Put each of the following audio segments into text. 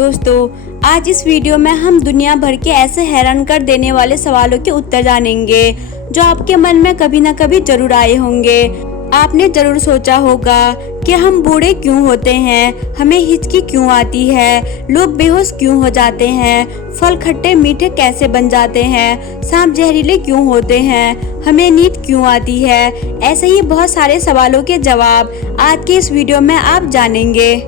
दोस्तों, आज इस वीडियो में हम दुनिया भर के ऐसे हैरान कर देने वाले सवालों के उत्तर जानेंगे जो आपके मन में कभी न कभी जरूर आए होंगे। आपने जरूर सोचा होगा कि हम बूढ़े क्यों होते हैं, हमें हिचकी क्यों आती है, लोग बेहोश क्यों हो जाते हैं, फल खट्टे मीठे कैसे बन जाते हैं, सांप जहरीले क्यों होते हैं, हमें नींद क्यों आती है। ऐसे ही बहुत सारे सवालों के जवाब आज के इस वीडियो में आप जानेंगे।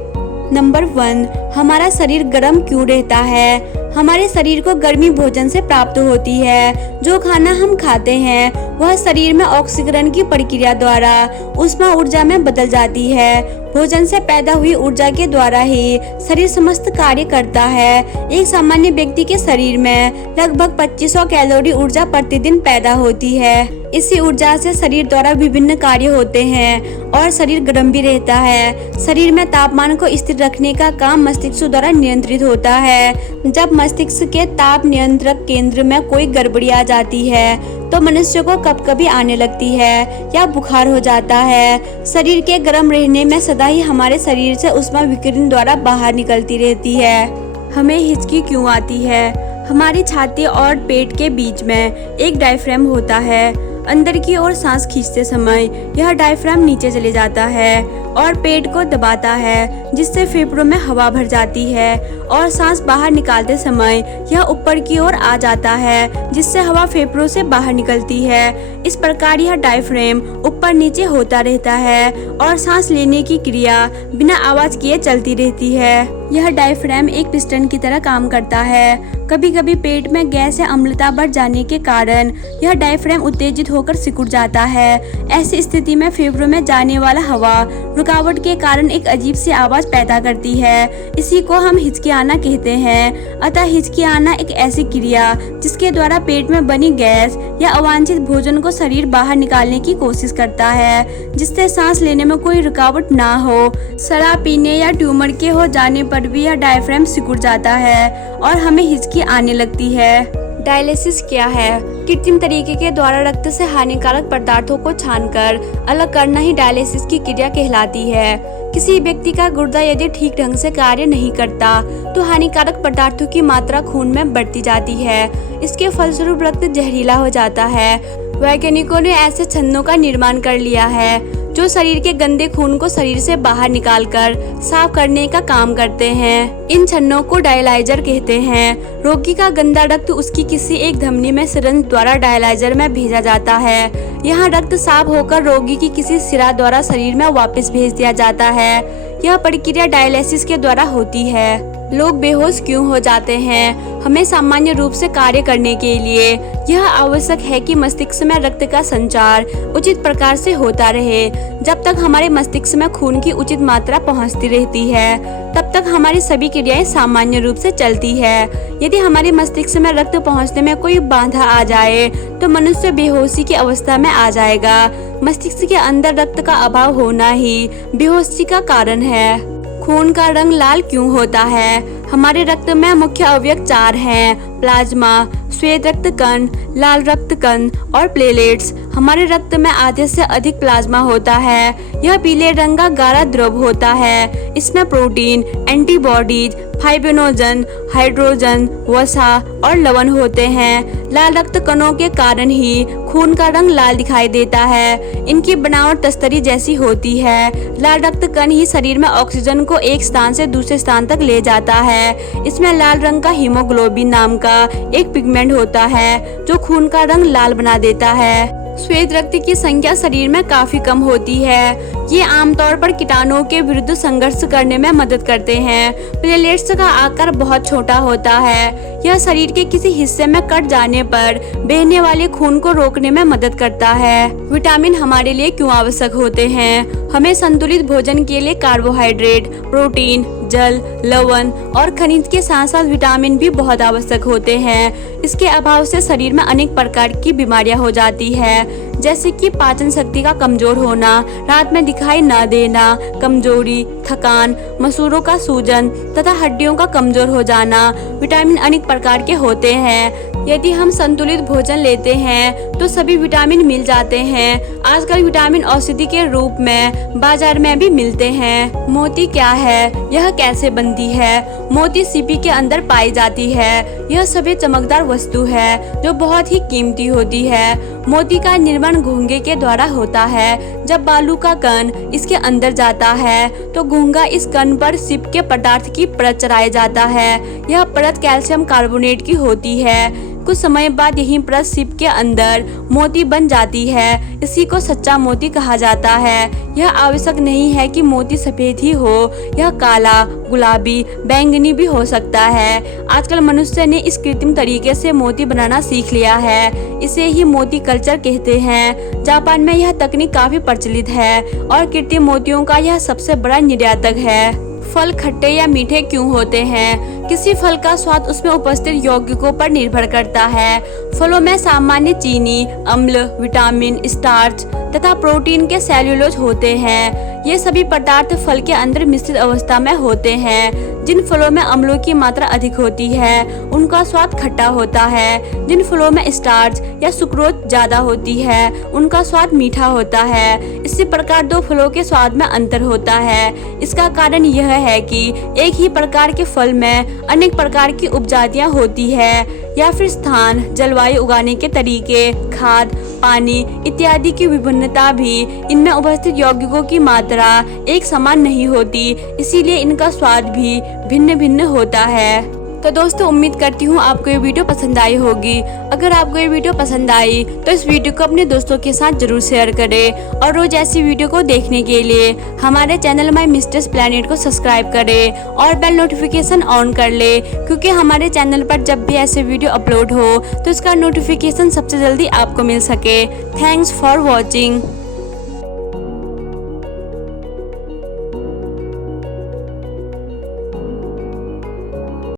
नंबर 1, हमारा शरीर गर्म क्यों रहता है। हमारे शरीर को गर्मी भोजन से प्राप्त होती है। जो खाना हम खाते हैं वह शरीर में ऑक्सीकरण की प्रक्रिया द्वारा ऊष्मा ऊर्जा में बदल जाती है। भोजन से पैदा हुई ऊर्जा के द्वारा ही शरीर समस्त कार्य करता है। एक सामान्य व्यक्ति के शरीर में लगभग 2500 कैलोरी ऊर्जा प्रतिदिन पैदा होती है। इसी ऊर्जा से शरीर द्वारा विभिन्न कार्य होते हैं और शरीर गर्म भी रहता है। शरीर में तापमान को स्थिर रखने का काम मस्तिष्क द्वारा नियंत्रित होता है। जब मस्तिष्क के ताप नियंत्रक केंद्र में कोई गड़बड़ी आ जाती है तो मनुष्य को कभी-कभी आने लगती है या बुखार हो जाता है। शरीर के गर्म रहने में सदा ही हमारे शरीर से ऊष्मा विकिरण द्वारा बाहर निकलती रहती है। हमें हिचकी क्यों आती है। हमारी छाती और पेट के बीच में एक डायफ्राम होता है। अंदर की ओर सांस खींचते समय यह डायफ्राम नीचे चले जाता है और पेट को दबाता है, जिससे फेफड़ों में हवा भर जाती है और सांस बाहर निकालते समय यह ऊपर की ओर आ जाता है, जिससे हवा फेफड़ों से बाहर निकलती है। इस प्रकार यह डायफ्राम ऊपर नीचे होता रहता है और सांस लेने की क्रिया बिना आवाज किए चलती रहती है। यह डायफ्राम एक पिस्टन की तरह काम करता है। कभी कभी पेट में गैस या अम्लता बढ़ जाने के कारण यह डायफ्राम उत्तेजित होकर सिकुड़ जाता है। ऐसी स्थिति में फेफड़ों में जाने वाला हवा रुकावट के कारण एक अजीब सी आवाज पैदा करती है। इसी को हम हिचकी आना कहते हैं। अतः हिचकी आना एक ऐसी क्रिया जिसके द्वारा पेट में बनी गैस या अवांछित भोजन को शरीर बाहर निकालने की कोशिश करता है, जिससे सांस लेने में कोई रुकावट ना हो। शराब पीने या ट्यूमर के हो जाने पर भी यह डायफ्राम सिकुड़ जाता है और हमें हिचकी आने लगती है। डायलिसिस क्या है। कृत्रिम तरीके के द्वारा रक्त से हानिकारक पदार्थों को छानकर अलग करना ही डायलिसिस की क्रिया कहलाती है। किसी व्यक्ति का गुर्दा यदि ठीक ढंग से कार्य नहीं करता तो हानिकारक पदार्थों की मात्रा खून में बढ़ती जाती है। इसके फलस्वरूप रक्त जहरीला हो जाता है। वैज्ञानिकों ने ऐसे छन्नों का निर्माण कर लिया है जो शरीर के गंदे खून को शरीर से बाहर निकालकर साफ करने का काम करते हैं। इन छन्नों को डायलाइजर कहते हैं। रोगी का गंदा रक्त उसकी किसी एक धमनी में सिरंज द्वारा डायलाइजर में भेजा जाता है। यहाँ रक्त साफ होकर रोगी की किसी सिरा द्वारा शरीर में वापस भेज दिया जाता है। यह प्रक्रिया डायलिसिस के द्वारा होती है। लोग बेहोश क्यों हो जाते हैं। हमें सामान्य रूप से कार्य करने के लिए यह आवश्यक है कि मस्तिष्क में रक्त का संचार उचित प्रकार से होता रहे। जब तक हमारे मस्तिष्क में खून की उचित मात्रा पहुंचती रहती है तब तक हमारी सभी क्रियाएं सामान्य रूप से चलती है। यदि हमारे मस्तिष्क में रक्त पहुंचने में कोई बाधा आ जाए तो मनुष्य बेहोशी की अवस्था में आ जाएगा। मस्तिष्क के अंदर रक्त का अभाव होना ही बेहोशी का कारण है। खून का रंग लाल क्यों होता है। हमारे रक्त में मुख्य अवयव 4 हैं: प्लाज्मा, श्वेत रक्त कण, लाल रक्त कण और प्लेटलेट्स। हमारे रक्त में आधे से अधिक प्लाज्मा होता है। यह पीले रंग का गाढ़ा द्रव होता है। इसमें प्रोटीन, एंटीबॉडीज, फाइब्रिनोजन, हाइड्रोजन, वसा और लवण होते हैं। लाल रक्त कणों के कारण ही खून का रंग लाल दिखाई देता है। इनकी बनावट तस्तरी जैसी होती है। लाल रक्त कण ही शरीर में ऑक्सीजन को एक स्थान से दूसरे स्थान तक ले जाता है। इसमें लाल रंग का हीमोग्लोबिन नाम का एक पिगमेंट होता है जो खून का रंग लाल बना देता है। श्वेत रक्त की संख्या शरीर में काफी कम होती है। ये आमतौर पर कीटाणुओं के विरुद्ध संघर्ष करने में मदद करते हैं। प्लेटलेट्स का आकार बहुत छोटा होता है। यह शरीर के किसी हिस्से में कट जाने पर बहने वाले खून को रोकने में मदद करता है। विटामिन हमारे लिए क्यों आवश्यक होते हैं। हमें संतुलित भोजन के लिए कार्बोहाइड्रेट, प्रोटीन, जल, लवण और खनिज के साथ साथ विटामिन भी बहुत आवश्यक होते हैं। इसके अभाव से शरीर में अनेक प्रकार की बीमारियां हो जाती है, जैसे कि पाचन शक्ति का कमजोर होना, रात में दिखाई न देना, कमजोरी, थकान, मसूड़ों का सूजन तथा हड्डियों का कमजोर हो जाना। विटामिन अनेक प्रकार के होते हैं। यदि हम संतुलित भोजन लेते हैं तो सभी विटामिन मिल जाते हैं। आजकल विटामिन औषधि के रूप में बाजार में भी मिलते हैं। मोती क्या है, यह कैसे बनती है। मोती सीपी के अंदर पाई जाती है। यह सभी चमकदार वस्तु है जो बहुत ही कीमती होती है। मोती का निर्माण घोंघे के द्वारा होता है। जब बालू का कण इसके अंदर जाता है तो घोंघा इस कण पर सीप के पदार्थ की परत चढ़ाया जाता है। यह परत कैल्शियम कार्बोनेट की होती है। कुछ समय बाद यही परत सीप के अंदर मोती बन जाती है। इसी को सच्चा मोती कहा जाता है। यह आवश्यक नहीं है कि मोती सफेद ही हो, यह काला, गुलाबी, बैंगनी भी हो सकता है। आजकल मनुष्य ने इस कृत्रिम तरीके से मोती बनाना सीख लिया है। इसे ही मोती कल्चर कहते हैं। जापान में यह तकनीक काफी प्रचलित है और कृत्रिम मोतियों का यह सबसे बड़ा निर्यातक है। फल खट्टे या मीठे क्यों होते हैं? किसी फल का स्वाद उसमें उपस्थित यौगिकों पर निर्भर करता है। फलों में सामान्य चीनी, अम्ल, विटामिन, स्टार्च तथा प्रोटीन के सेल्यूलोज होते हैं। ये सभी पदार्थ फल के अंदर मिश्रित अवस्था में होते हैं। जिन फलों में अम्लों की मात्रा अधिक होती है उनका स्वाद खट्टा होता है। जिन फलों में स्टार्च या सुक्रोज ज्यादा होती है उनका स्वाद मीठा होता है। इसी प्रकार दो फलों के स्वाद में अंतर होता है। इसका कारण यह है कि एक ही प्रकार के फल में अनेक प्रकार की उपजातियां होती है या फिर स्थान, जलवायु, उगाने के तरीके, खाद, पानी इत्यादि की विभिन्नता भी इनमें उपस्थित यौगिकों की मात्रा एक समान नहीं होती। इसीलिए इनका स्वाद भी भिन्न भिन्न होता है। तो दोस्तों, उम्मीद करती हूँ आपको ये वीडियो पसंद आई होगी। अगर आपको ये वीडियो पसंद आई तो इस वीडियो को अपने दोस्तों के साथ जरूर शेयर करें और रोज ऐसी वीडियो को देखने के लिए हमारे चैनल माय मिस्टेस प्लैनेट को सब्सक्राइब करें और बेल नोटिफिकेशन ऑन कर ले, क्योंकि हमारे चैनल पर जब भी ऐसे वीडियो अपलोड हो तो इसका नोटिफिकेशन सबसे जल्दी आपको मिल सके। Thanks for watching.